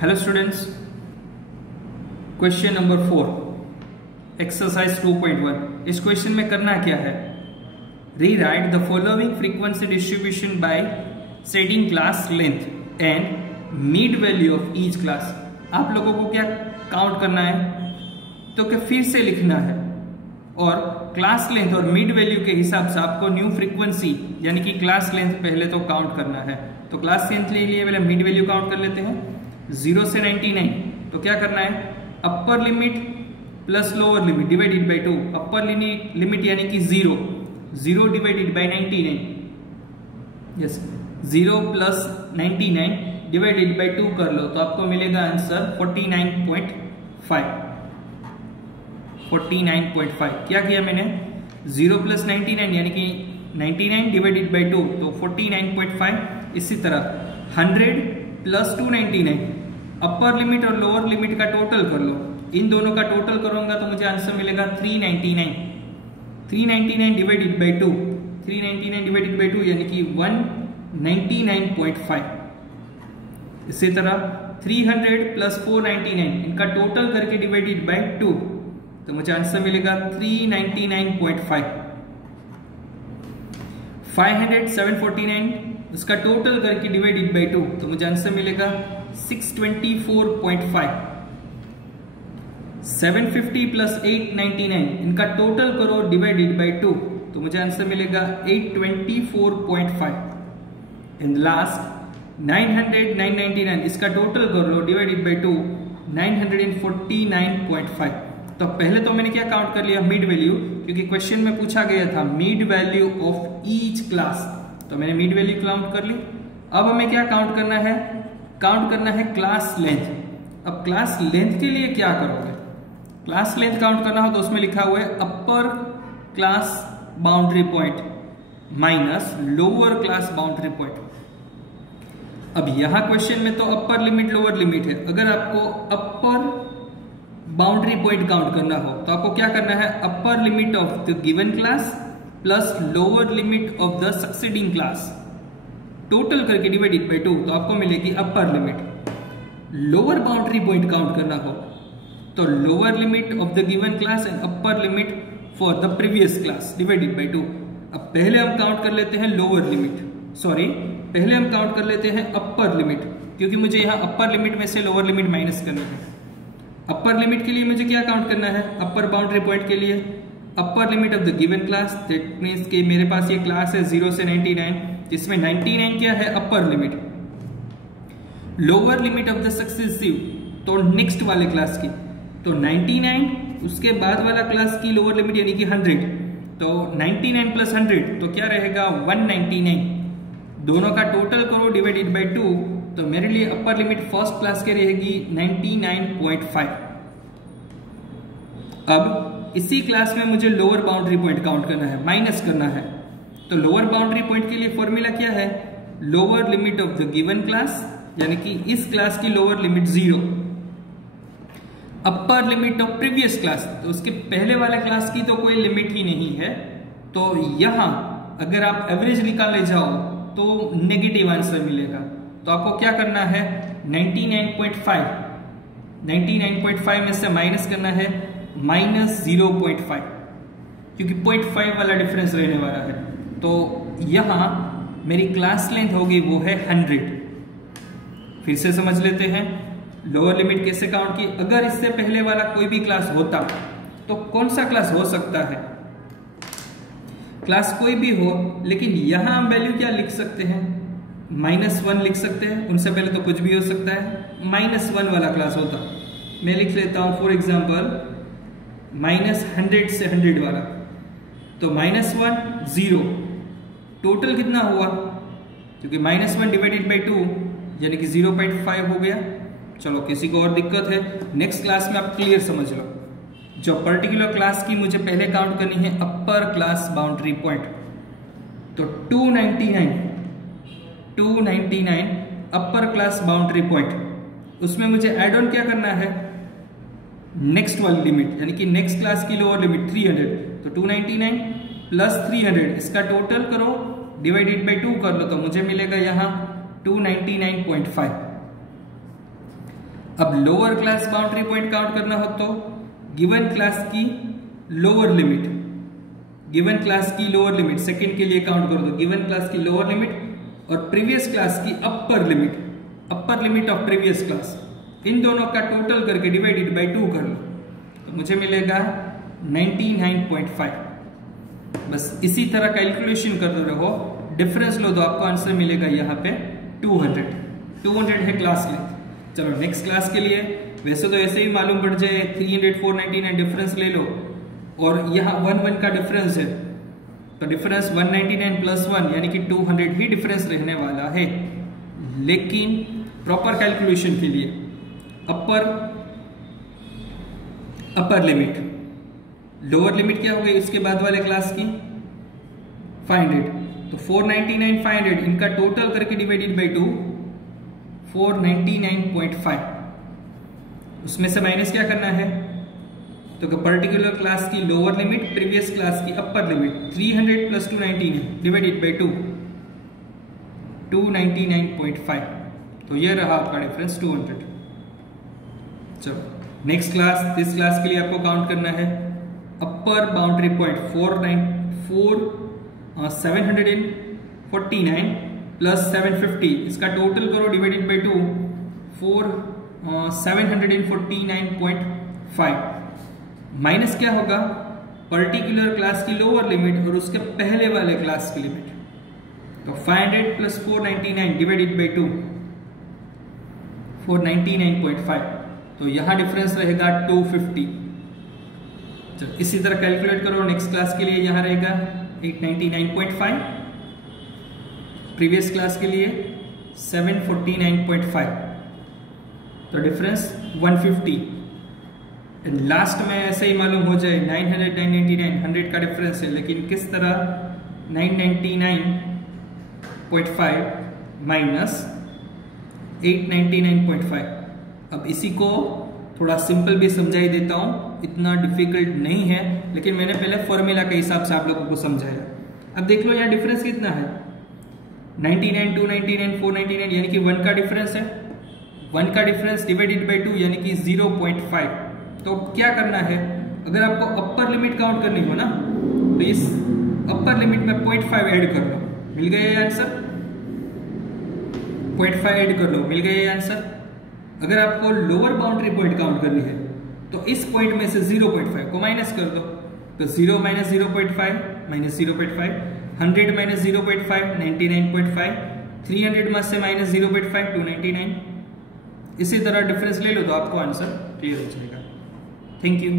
Hello students, question number 4 exercise 2.1। इस question में करना क्या है, rewrite the following frequency distribution by setting class length and mid value of each class. आप लोगों को क्या काउंट करना है, तो क्या फिर से लिखना है और क्लास लेंथ और मिड वैल्यू के हिसाब से आपको न्यू फ्रीक्वेंसी यानी कि क्लास लेंथ पहले तो काउंट करना है। तो क्लास लेंथ ले लिए, पहले मिड वैल्यू काउंट कर लेते हैं 0 से 99। तो क्या करना है, upper limit plus lower limit divided by 2। Upper limit यानी कि 0 divided by 99, yes 0 plus 99 divided by 2 कर लो तो आपको मिलेगा आंसर 49.5। क्या किया मैंने, 0 प्लस 99 यानी कि 99 डिवाइडेड बाय 2 तो 49.5। इसी तरह 100 प्लस 299 अपर लिमिट और लोअर लिमिट का टोटल कर लो। इन दोनों का टोटल करूंगा तो मुझे आंसर मिलेगा 399। 399 डिवाइडेड बाय 2, 399 डिवाइडेड बाय 2 यानी कि 199.5। इसी तरह 300 प्लस 499 इनका टोटल करके डिवाइडेड बाय 2 तो मुझे आंसर मिलेगा 399.5। 500 749 इसका टोटल करके डिवाइडेड बाय 2 तो मुझे आंसर मिलेगा 624.5। 750 प्लस 899 इनका टोटल करो डिवाइडेड बाय 2 तो मुझे आंसर मिलेगा 824.5। एंड लास्ट 900 999 इसका टोटल करो डिवाइडेड बाय 2 949.5। तो पहले तो मैंने क्या काउंट कर लिया, मिड वैल्यू, क्योंकि क्वेश्चन में पूछा गया था mid value of each class, तो मैंने मिड वैल्यू काउंट कर ली। अब हमें क्या काउंट करना है, काउंट करना है क्लास लेंथ। अब क्लास लेंथ के लिए क्या करोगे, क्लास लेंथ काउंट करना हो तो उसमें लिखा हुआ है upper class boundary point minus lower class boundary point. अब यहां क्वेश्चन में तो अपर लिमिट लोअर लिमिट है, अगर आपको अपर बाउंड्री पॉइंट काउंट करना हो तो आपको क्या करना है, अपर limit of the given class plus lower limit of the succeeding class total करके डिवाइडेड बाय 2 तो आपको मिलेगी upper limit. Lower boundary point count करना हो तो lower limit of the given class and upper limit for the previous class divided by 2। अब पहले हम काउंट कर लेते हैं लोअर लिमिट, सॉरी पहले हम काउंट कर लेते हैं अपर लिमिट, क्योंकि मुझे यहाँ अपर लिमिट में से लोअर लिमिट माइनस करनी है। अपर लिमिट के लिए मुझे क्या काउंट करना है, अपर बाउंड्री पॉइंट के लिए अपर limit of the given class, that means कि मेरे पास ये क्लास है 0 से 99, जिसमें 99 क्या है upper limit. Lower limit of the successive तो नेक्स्ट वाले क्लास की, तो 99 उसके बाद वाला क्लास की लोअर लिमिट यानी कि 100, तो 99 प्लस 100 तो क्या रहेगा 199। दोनों का टोटल करो डिवाइडेड बाय 2 तो मेरे लिए अपर लिमिट फर्स्ट क्लास के रहेगी 99.5। अब इसी क्लास में मुझे लोअर बाउंड्री पॉइंट काउंट करना है, माइनस करना है। तो लोअर बाउंड्री पॉइंट के लिए फॉर्मूला क्या है, lower limit of the given class यानी कि इस क्लास की lower limit 0, upper limit of previous class, तो उसके पहले वाले क्लास की तो कोई लिमिट ही नहीं है, तो यहां अगर आप एवरेज निकालने जाओ तो नेगेटिव आंसर मिलेगा। तो आपको क्या करना है, 99.5 में से माइनस करना है माइनस 0.5, क्योंकि 0.5 वाला डिफरेंस रहने वाला है। तो यहां मेरी क्लास लेंथ होगी वो है 100। फिर से समझ लेते हैं लोअर लिमिट कैसे काउंट की। अगर इससे पहले वाला कोई भी क्लास होता तो कौन सा क्लास हो सकता है, क्लास कोई भी हो, लेकिन यहां हम वैल्यू क्या लिख सकते हैं, -1 लिख सकते हैं। उनसे पहले तो कुछ भी हो सकता है, -1 वाला क्लास होता, मैं लिख लेता हूं फॉर एग्जांपल -100 से 100 वाला, तो -1 0 टोटल कितना हुआ, क्योंकि -1 डिवाइडेड बाय 2 यानी कि 0.5 हो गया। चलो किसी को और दिक्कत है, नेक्स्ट क्लास में आप क्लियर समझ लो। जो पर्टिकुलर क्लास की मुझे पहले काउंट करनी है अपर क्लास बाउंड्री पॉइंट, तो 299 अपर क्लास बाउंड्री पॉइंट, उसमें मुझे एड ऑन क्या करना है, नेक्स्ट वाली लिमिट यानी कि नेक्स्ट क्लास की लोअर लिमिट 300, तो 299 प्लस 300 इसका टोटल करो डिवाइडेड बाय 2 कर लो तो मुझे मिलेगा यहां 299.5। अब lower class boundary point count करना हो तो गिवन क्लास की लोअर लिमिट, गिवन क्लास की लोअर लिमिट सेकंड के लिए काउंट कर दो, गिवन क्लास की लोअर लिमिट और प्रीवियस क्लास की upper limit, upper limit of previous class, इन दोनों का टोटल करके डिवाइडेड बाय 2 कर लो तो मुझे मिलेगा 99.5। बस इसी तरह कैलकुलेशन करते रहो, डिफरेंस लो तो आपको आंसर मिलेगा यहाँ पे 200 है क्लास लेंथ। चलो नेक्स्ट क्लास के लिए वैसे तो ऐसे ही मालूम पड़ जाए 300 499 डिफरेंस ले लो और यहाँ 1 का डिफरेंस है तो डिफरेंस 199 प्लस 1 यानी कि 200 ही डिफरेंस रहने वाला है। लेकिन प्रॉपर कैलकुलेशन के लिए अपर लिमिट, लोअर लिमिट क्या हो गई उसके बाद वाले क्लास की 500, तो 499 500 इनका टोटल करके डिवाइडेड बाय 2 499.5, उसमें से माइनस क्या करना है तो पर्टिकुलर क्लास की लोअर लिमिट प्रीवियस क्लास की upper limit 300 plus 219 divided by 2 299.5, तो ये रहा आपका डिफरेंस 200। चलो नेक्स्ट क्लास, दिस क्लास के लिए आपको काउंट करना है अपर बाउंड्री पॉइंट 749 प्लस 750, इसका टोटल करो डिवाइडेड बाय 2 749.5 माइनस क्या होगा पर्टिकुलर क्लास की लोअर लिमिट और उसके पहले वाले क्लास की लिमिट, तो 500 प्लस 499 डिवाइडेड बाय 2 499.5, तो यहां डिफरेंस रहेगा 250। चलो इसी तरह कैलकुलेट करो नेक्स्ट क्लास के लिए, यहां रहेगा 899.5, प्रीवियस क्लास के लिए 749.5, तो डिफरेंस 150। एंड लास्ट में ऐसे ही मालूम हो जाए 900 999 100 का डिफरेंस है, लेकिन किस तरह 999.5 माइनस 899.5। अब इसी को थोड़ा सिंपल भी समझाई देता हूं, इतना डिफिकल्ट नहीं है, लेकिन मैंने पहले फॉर्मूला के हिसाब से आप लोगों को समझाया। अब देख लो यहाँ डिफरेंस कितना है 99 299 499 यानी कि 1 का डिफरेंस है, 1 का डिफरेंस डिवाइडेड बाय 2 यानी कि 0.5। तो क्या करना है, अगर आपको अपर लिमिट काउंट करनी हो ना तो इस अपर लिमिट में 0.5 ऐड कर लो, मिल गया ये आंसर, 0.5 ऐड कर लो, मिल गया ये आंसर। अगर आपको लोअर बाउंड्री पॉइंट काउंट करनी है तो इस पॉइंट में से 0.5 को माइनस कर दो, तो 0 माइनस 0.5 माइनस 0.5, 100 माइनस 0.5 99.5, 300 में से माइनस 0.5 299। इसी तरह डिफरेंस ले लो तो आपको आंसर क्लियर हो जाएगा। Thank you.